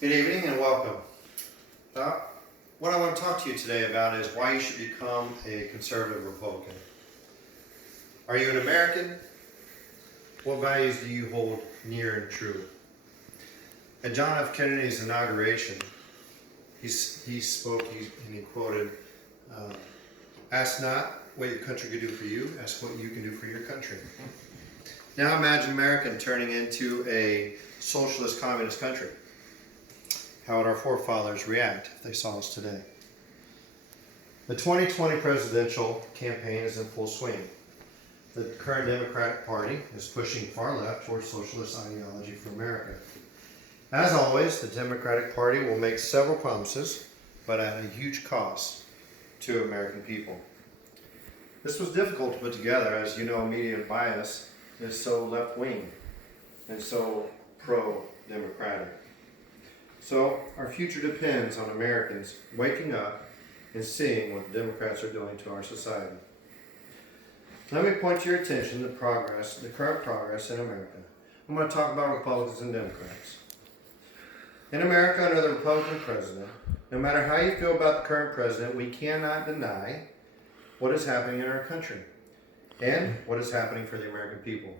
Good evening and welcome. What I want to talk to you today about is why you should become a conservative Republican. Are you an American? What values do you hold near and true? At John F. Kennedy's inauguration, he spoke and he quoted, "Ask not what your country can do for you, ask what you can do for your country." Now imagine America turning into a socialist communist country. How would our forefathers react if they saw us today? The 2020 presidential campaign is in full swing. The current Democratic Party is pushing far left towards socialist ideology for America. As always, the Democratic Party will make several promises, but at a huge cost to American people. This was difficult to put together, as you know, media bias is so left-wing and so pro-democratic. So our future depends on Americans waking up and seeing what the Democrats are doing to our society. Let me point to your attention to the current progress in America. I'm going to talk about Republicans and Democrats. In America, under the Republican president, no matter how you feel about the current president, we cannot deny what is happening in our country and what is happening for the American people.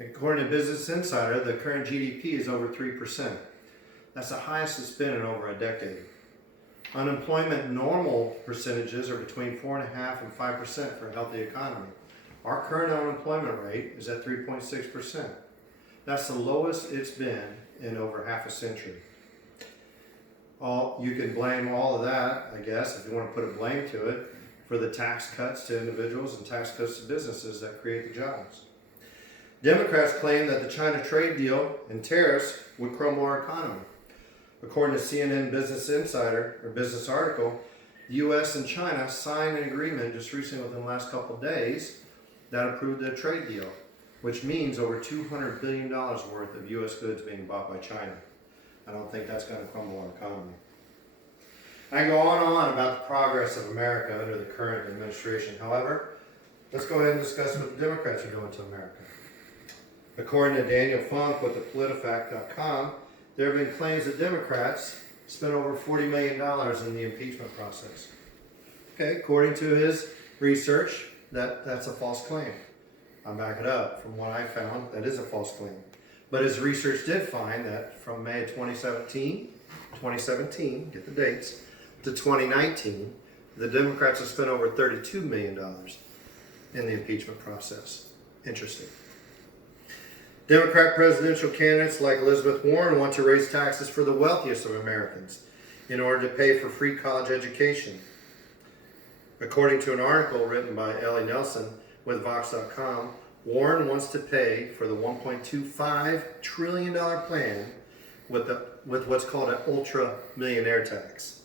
According to Business Insider, the current GDP is over 3%. That's the highest it's been in over a decade. Unemployment normal percentages are between 4.5% and 5% for a healthy economy. Our current unemployment rate is at 3.6%. That's the lowest it's been in over half a century. You can blame all of that, I guess, if you want to put a blame to it, for the tax cuts to individuals and tax cuts to businesses that create the jobs. Democrats claim that the China trade deal and tariffs would crumble our economy. According to CNN Business Insider, or business article, the U.S. and China signed an agreement just recently within the last couple of days that approved a trade deal, which means over $200 billion worth of U.S. goods being bought by China. I don't think that's going to crumble our economy. I can go on and on about the progress of America under the current administration. However, let's go ahead and discuss what the Democrats are doing to America. According to Daniel Funk with the PolitiFact.com, there have been claims that Democrats spent over $40 million in the impeachment process. Okay, according to his research, that's a false claim. I'll back it up. From what I found, that is a false claim. But his research did find that from May of 2017, get the dates, to 2019, the Democrats have spent over $32 million in the impeachment process. Interesting. Democrat presidential candidates like Elizabeth Warren want to raise taxes for the wealthiest of Americans in order to pay for free college education. According to an article written by Ellie Nelson with Vox.com, Warren wants to pay for the $1.25 trillion plan with what's called an ultra-millionaire tax,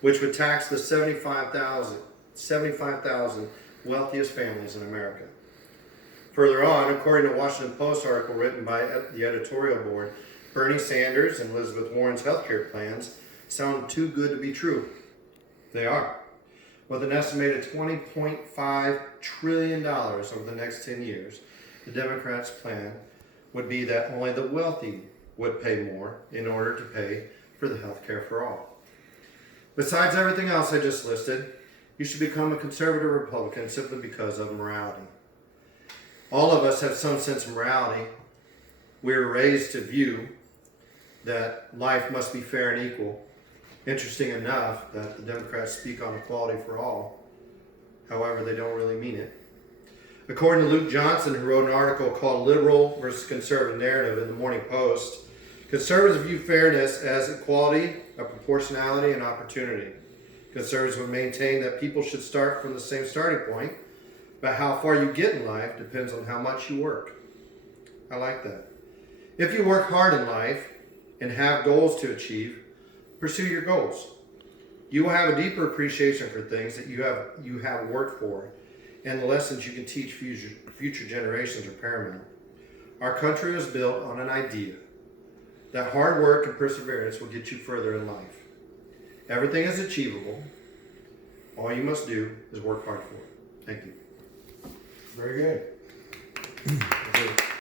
which would tax the 75,000 wealthiest families in America. Further on, according to a Washington Post article written by the editorial board, Bernie Sanders and Elizabeth Warren's health care plans sound too good to be true. They are. With an estimated $20.5 trillion over the next 10 years, the Democrats' plan would be that only the wealthy would pay more in order to pay for the health care for all. Besides everything else I just listed, you should become a conservative Republican simply because of morality. All of us have some sense of morality. We were raised to view that life must be fair and equal. Interesting enough that the Democrats speak on equality for all. However, they don't really mean it. According to Luke Johnson, who wrote an article called Liberal versus Conservative Narrative in the Morning Post, conservatives view fairness as equality of proportionality and opportunity. Conservatives would maintain that people should start from the same starting point, but how far you get in life depends on how much you work. I like that. If you work hard in life and have goals to achieve, pursue your goals. You will have a deeper appreciation for things that you have worked for, and the lessons you can teach future generations are paramount. Our country was built on an idea that hard work and perseverance will get you further in life. Everything is achievable. All you must do is work hard for it. Thank you. Very good.